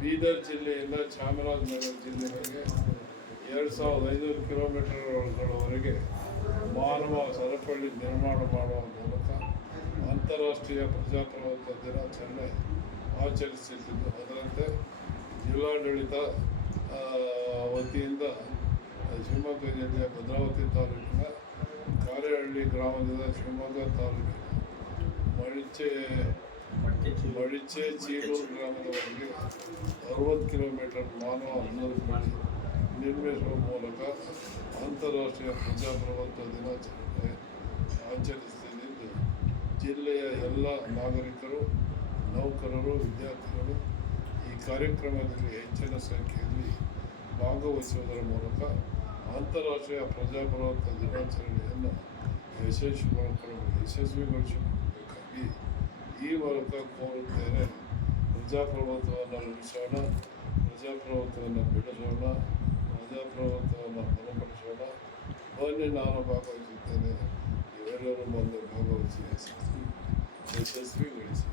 ಬೀದರ್ ಜಿಲ್ಲೆಯಿಂದ ಚಾಮರಾಜನಗರ ಜಿಲ್ಲೆವರೆಗೆ 2500 ಕಿಲೋಮೀಟರ್ಗಳವರೆಗೆ ಮಾನವ ಸರಪಳಿ ನಿರ್ಮಾಣ ಮಾಡುವ ಮೂಲಕ ಅಂತಾರಾಷ್ಟ್ರೀಯ ಪ್ರಜಾಪ್ರಭುತ್ವ ದಿನಾಚರಣೆ ಆಚರಿಸುತ್ತಿದ್ದು, ಅದರಂತೆ ಜಿಲ್ಲಾಡಳಿತ ವತಿಯಿಂದ ಶಿವಮೊಗ್ಗ ಜಿಲ್ಲೆಯ ಭದ್ರಾವತಿ ತಾಲೂಕಿನ ಕಾರೇಹಳ್ಳಿ ಗ್ರಾಮದಿಂದ ಶಿವಮೊಗ್ಗ ತಾಲೂಕಿನ ಮಡಿಚೆ ಚೀಲೂರು ಗ್ರಾಮದವರೆಗೆ 60 ಕಿಲೋಮೀಟರ್ ಮಾನವ ಸರಪಳಿ ನಿರ್ಮಿಸುವ ಮೂಲಕ ಅಂತಾರಾಷ್ಟ್ರೀಯ ಪ್ರಜಾಪ್ರಭುತ್ವ ದಿನಾಚರಣೆ ಆಚರಿಸುತ್ತಿದ್ದು, ಜಿಲ್ಲೆಯ ಎಲ್ಲ ನಾಗರಿಕರು, ನೌಕರರು, ವಿದ್ಯಾರ್ಥಿಗಳು ಈ ಕಾರ್ಯಕ್ರಮದಲ್ಲಿ ಹೆಚ್ಚಿನ ಸಂಖ್ಯೆಯಲ್ಲಿ ಭಾಗವಹಿಸುವುದರ ಮೂಲಕ ಅಂತಾರಾಷ್ಟ್ರೀಯ ಪ್ರಜಾಪ್ರಭುತ್ವ ದಿನಾಚರಣೆಯನ್ನು ಯಶಸ್ವಿಗೊಳಿಸಬೇಕಾಗಿ ಈ ಮೂಲಕ ಕೋರುತ್ತೇನೆ. ಪ್ರಜಾಪ್ರಭುತ್ವವನ್ನು ಉಳಿಸೋಣ, ಪ್ರಜಾಪ್ರಭುತ್ವವನ್ನು ಬೆಳೆಸೋಣ, ಪ್ರಜಾಪ್ರಭುತ್ವವನ್ನು ಬಲಪಡಿಸೋಣ. ಬನ್ನಿ, ನಾನು ಭಾಗವಹಿಸುತ್ತೇನೆ, ಇವೆಲ್ಲರೂ ಬಂದು ಭಾಗವಹಿಸಿ ಯಶಸ್ವಿಗೊಳಿಸಿ.